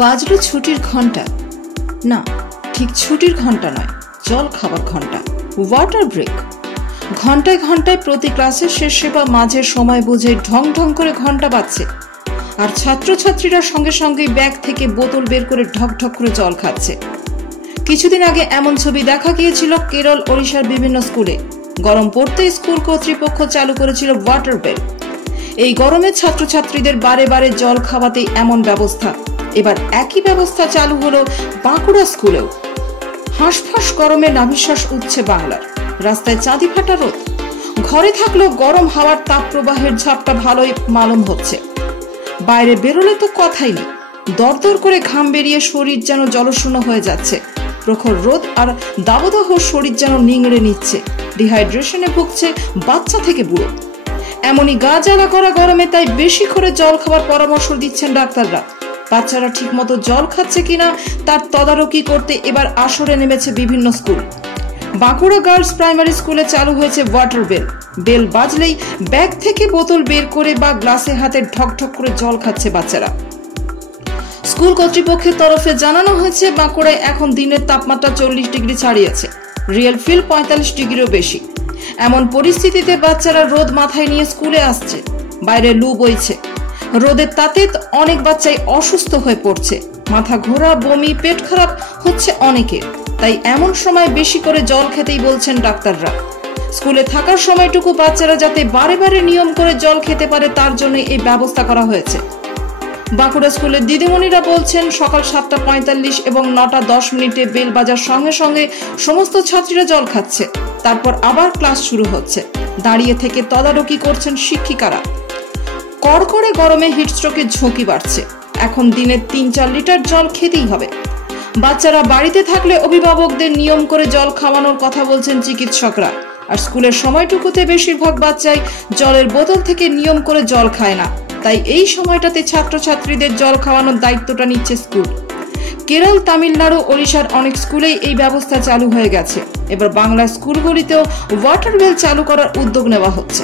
বাজলো ছুটির ঘন্টা। না, ঠিক ছুটির ঘন্টা নয়, জল খাবার ঘন্টা, ওয়াটার ব্রেক। ঘন্টায় ঘন্টায় প্রতি ক্লাসের শেষে বা মাঝের সময় বুঝে ঢং ঢং করে ঘন্টা বাজছে, আর ছাত্রছাত্রীরা সঙ্গে সঙ্গে ব্যাগ থেকে বোতল বের করে ঢক ঢক করে জল খাচ্ছে। কিছুদিন আগে এমন ছবি দেখা গিয়েছিল কেরল, ওড়িশার বিভিন্ন স্কুলে। গরম পড়তে স্কুল কর্তৃপক্ষ চালু করেছিল ওয়াটার বেল। এই গরমে ছাত্রছাত্রীদের বারে বারে জল খাওয়াতেই এমন ব্যবস্থা। এবার একই ব্যবস্থা চালু হলো বাঁকুড়া স্কুলেও। হাঁসফাঁস গরমে নাভিশ্বাস উঠছে বাংলার। রাস্তায় চাঁদি ফাটা রোদ, ঘরে থাকলেও গরম হাওয়ার তাপ প্রবাহের ঝাপটা ভালোই মালুম হচ্ছে। বাইরে বেরোলে তো কথাই নেই, দরদর করে ঘাম বেরিয়ে শরীর যেন জলশূন্য হয়ে যাচ্ছে। প্রখর রোদ আর দাবদাহ শরীর যেন নিংড়ে নিচ্ছে। ডিহাইড্রেশনে ভুগছে বাচ্চা থেকে বুড়ো। এমনই গা জ্বালা করা গরমে তাই বেশি করে জল খাওয়ার পরামর্শ দিচ্ছেন ডাক্তাররা। বাচ্চারা ঠিক মতো জল খাচ্ছে কিনা তার তদারকি করতে এবার আসরে নেমেছে বিভিন্ন স্কুল। বাঁকুড়া গার্লস প্রাইমারি স্কুলে চালু হয়েছে ওয়াটার বেল। বেল বাজলেই ব্যাগ থেকে বোতল বের করে বা গ্লাসে হাতে ঢক ঢক করে জল খাচ্ছে বাচ্চারা। স্কুল কর্তৃপক্ষের তরফে জানানো হয়েছে বাঁকুড়ায় এখন দিনের তাপমাত্রা 40 ডিগ্রি ছাড়িয়েছে, রিয়েল ফিল 45 ডিগ্রিও বেশি। এমন পরিস্থিতিতে বাচ্চারা রোদ মাথায় নিয়ে স্কুলে আসছে। বাইরে লু বইছে, রোদের তাতে অনেক বাচ্চাই অসুস্থ হয়ে পড়ছে। মাথা ঘোরা, বমি, পেট খারাপ হচ্ছে অনেকের। তাই এমন সময় বেশি করে জল খেতেই বলছেন ডাক্তাররা। স্কুলে থাকার সময়টুকু বাচ্চারা যাতে বারে বারে নিয়ম করে জল খেতে পারে তার জন্য এই ব্যবস্থা করা হয়েছে। বাঁকুড়া স্কুলের দিদিমণিরা বলছেন সকাল 7:45 এবং 9:10 বেল বাজার সঙ্গে সঙ্গে সমস্ত ছাত্রীরা জল খাচ্ছে। তারপর আবার ক্লাস শুরু হচ্ছে। দাঁড়িয়ে থেকে তদারকি করছেন শিক্ষিকারা। কড়কড়ে গরমে হিটস্ট্রোকের ঝুঁকি বাড়ছে। এখন দিনে 3-4 লিটার জল খেতেই হবে। বাচ্চারা বাড়িতে থাকলে অভিভাবকদের নিয়ম করে জল খাওয়ানোর কথা বলছেন চিকিৎসকরা। আর স্কুলের সময়টুকুতে বেশিরভাগ বাচ্চাই জলের বোতল থেকে নিয়ম করে জল খায় না। তাই এই সময়টাতে ছাত্রছাত্রীদের জল খাওয়ানোর দায়িত্বটা নিচ্ছে স্কুল। কেরল, তামিলনাড়ু, ওড়িশার অনেক স্কুলেই এই ব্যবস্থা চালু হয়ে গেছে। এবার বাংলা স্কুলগুলিতেও ওয়াটার বেল চালু করার উদ্যোগ নেওয়া হচ্ছে।